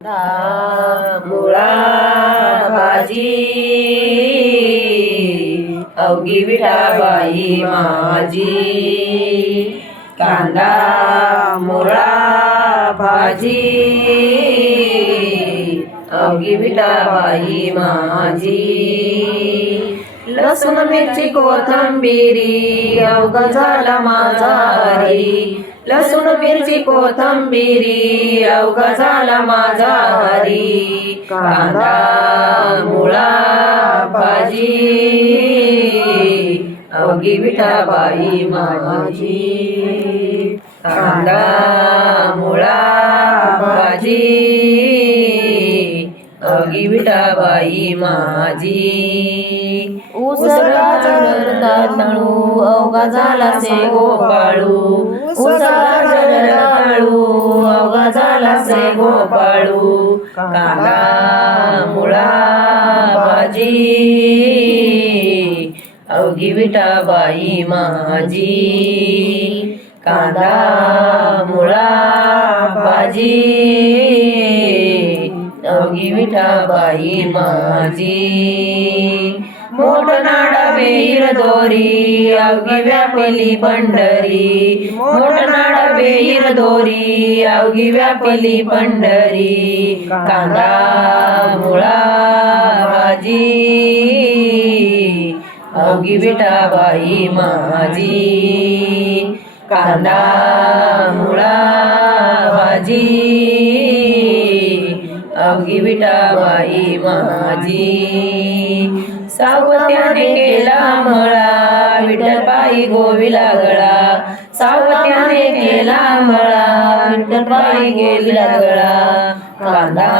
मुळा भाजी अवघी विठाबाई माझी। कांदा मुळा भाजी अवघी विठाबाई माझी। लसूण मिरची कोथिंबिरी अवघा झाला माझा हरी। लसूण मिरची कोथिंबिरी अवघा झाला माझा हरी। कांदा मुळा भाजी अवघी विठाबाई माझी। कांदा मुळा भाजी अवघी विठाबाई माझी। ऊस गाजर तांदूळ अवघा झाला से गोपाळू। ऊस गाजर तांदूळ अवघा झाला से गोपाळू। कांदा मुळा भाजी अवघी विठाबाई माझी। कांदा मुळा भाजी अवघी विठाबाई माझी। मोठनाडा बेईर दोरी अवघी व्यापली पंढरी। मोठनाडा बेईर दोरी अवघी व्यापली पंढरी। कांदा मुळा भाजी अवघी विठाबाई माझी। कांदा मुळा भाजी अवघी विठाबाई माझी। सावत्याने केला मळा विठ्ठलबाई गोविला गळा। सावत्याने केला मळा विठ्ठलबाई गोविला गळा। कांदा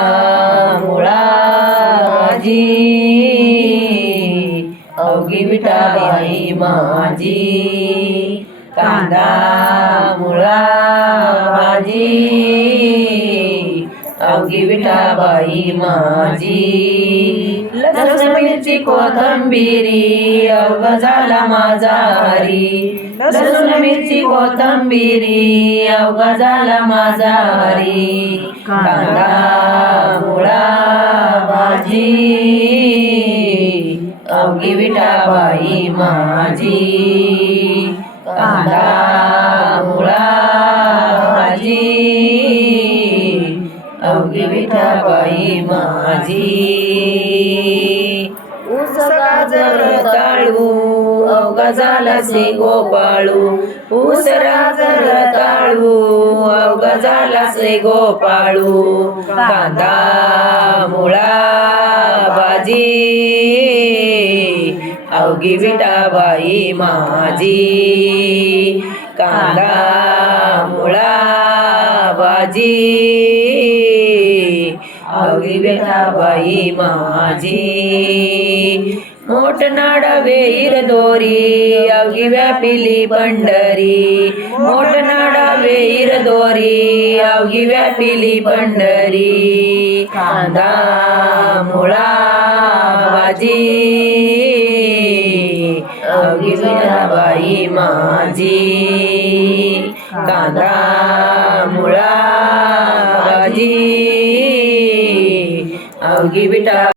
मुळा भाजी अवघी विठाबाई माझी। कांदा मुळा भाजी अवघी विठाबाई माझी। लसूण मिरची कोथिंबिरी अवघा झाला माझा हरी। लसूण मिरची कोथिंबिरी अवघा झाला माझा हरी। कांदा मुळा भाजी अवघी विठाबाई माझी। कांदा मुळा भाजी अवघी विठाबाई माझी। ऊस गाजर तांदूळ अवघा झाला से गोपाळू। ऊस गाजर तांदूळ अवघा झाला से गोपाळू। कांदा मुळा भाजी अवघी विठाबाई माझी। कांदा मुळा भाजी अवघी विठाबाई माझी। मोठनाडा बेईर दोरी अवघी व्यापिली पंढरी। मोठनाडा बेईर दोरी अवघी व्यापिली पंढरी। कांदा मुळा भाजी अवघी विठाबाई माझी। कांदा मुळा भाजी अवघी विठा